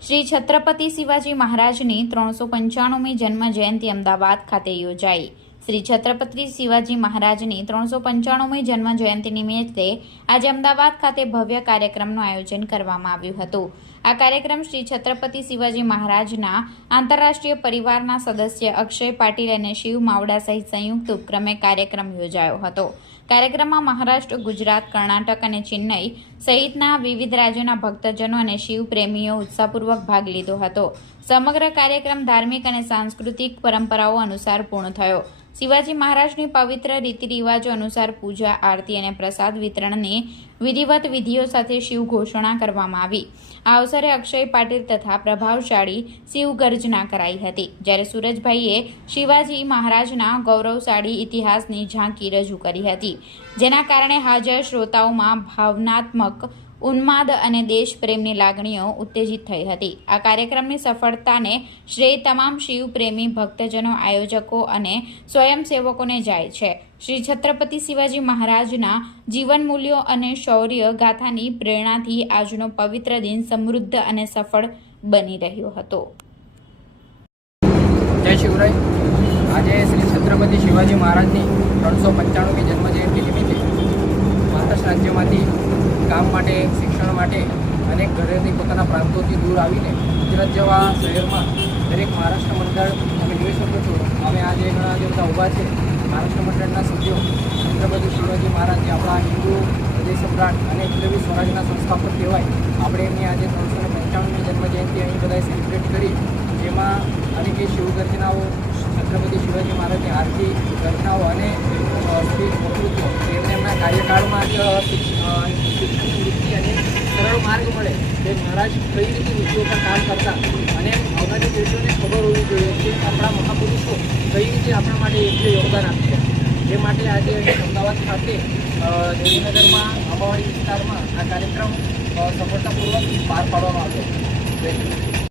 શ્રી છત્રપતિ શિવાજી મહારાજની ત્રણસો પંચાણુમી જન્મ જયંતિ અમદાવાદ ખાતે યોજાઈ. શ્રી છત્રપતિ શિવાજી મહારાજની ત્રણસો પંચાણુમી જન્મ જયંતિ નિમિત્તે આજે અમદાવાદ ખાતે ભવ્ય કાર્યક્રમનું આયોજન કરવામાં આવ્યું હતું. આ કાર્યક્રમ શ્રી છત્રપતિ શિવાજી મહારાજના આંતરરાષ્ટ્રીય પરિવારના સદસ્ય અક્ષય પાટીલ અને શિવ માવડા સહિત સંયુક્ત ઉપક્રમે કાર્યક્રમ યોજાયો હતો. કાર્યક્રમમાં મહારાષ્ટ્ર, ગુજરાત, કર્ણાટક અને ચેન્નઈ સહિતના વિવિધ રાજ્યોના ભક્તજનો અને શિવ પ્રેમીઓ ઉત્સાહપૂર્વક ભાગ લીધો હતો. સમગ્ર કાર્યક્રમ ધાર્મિક અને સાંસ્કૃતિક પરંપરાઓ અનુસાર પૂર્ણ થયો. શિવાજી મહારાજની પવિત્ર રીતિ રિવાજો અનુસાર પૂજા, આરતી અને પ્રસાદ વિતરણની વિધિવત વિધિઓ સાથે શિવ ઘોષણા કરવામાં આવી. આ અવસરે અક્ષય પાટીલ તથા પ્રભાવશાળી શિવ ગર્જના કરાઈ હતી. જ્યારે સુરજભાઈએ શિવાજી મહારાજના ગૌરવશાળી ઇતિહાસની ઝાંકી રજૂ કરી હતી. જેના કારણે હાજર શ્રોતાઓમાં ભાવનાત્મક ઉન્માદ અને દેશપ્રેમની લાગણીઓ ઉત્તેજિત થઈ હતી. આ કાર્યક્રમની સફળતાને શ્રેય તમામ શિવ પ્રેમી ભક્તજનો, આયોજકો અને સ્વયંસેવકોને જાય છે. શ્રી છત્રપતિ શિવાજી મહારાજના જીવન મૂલ્યો અને શૌર્ય ગાથાની પ્રેરણાથી આજનો પવિત્ર દિન સમૃદ્ધ અને સફળ બની રહ્યો હતો. જય શિવરાય. આજે શ્રી છત્રપતિ શિવાજી મહારાજની ત્રણસો પંચાણુંમી જન્મજયંતિ નિમિત્તે મહારાષ્ટ્ર રાજ્યમાંથી કામ માટે, શિક્ષણ માટે અનેક ઘરેથી પોતાના પ્રાંતોથી દૂર આવીને ગુજરાત જેવા શહેરમાં દરેક મહારાષ્ટ્ર મંડળ તમે જોઈ શકો છો. અમે આજે ઘણા દેવતા ઊભા છે. મહારાષ્ટ્ર મંડળના સભ્યો, છત્રપતિ શિવાજી મહારાજ આપણા હિન્દુ હૃદય સમ્રાટ અને હિન્દવી સ્વરાજના સંસ્થાપક કહેવાય, આપણે એમની આજે ત્રણસો પંચાણુંમી જન્મજયંતિ અહીં બધાએ સેલિબ્રેટ કરી. જેમાં અનેક શિવગર્જનાઓ છત્રપતિ શિવાજી મહારાજની આરતી ઘટનાઓ અને સ્પીચ તેમને એમના કાર્યકાળમાં શિક્ષણની વૃત્તિ અને સરળ માર્ગ મળે, તે મહારાજ કઈ રીતે વૃત્તિઓ પર કામ કરતા અને આવનારી પેઢીઓને ખબર હોવી જોઈએ કે આપણા મહાપુરુષો કઈ રીતે આપણા માટે એટલું યોગદાન આપશે એ માટે આજે અમદાવાદ ખાતે ગાંધીનગરમાં અંબાવાડી વિસ્તારમાં આ કાર્યક્રમ સફળતાપૂર્વક પાર પાડવામાં આવ્યો.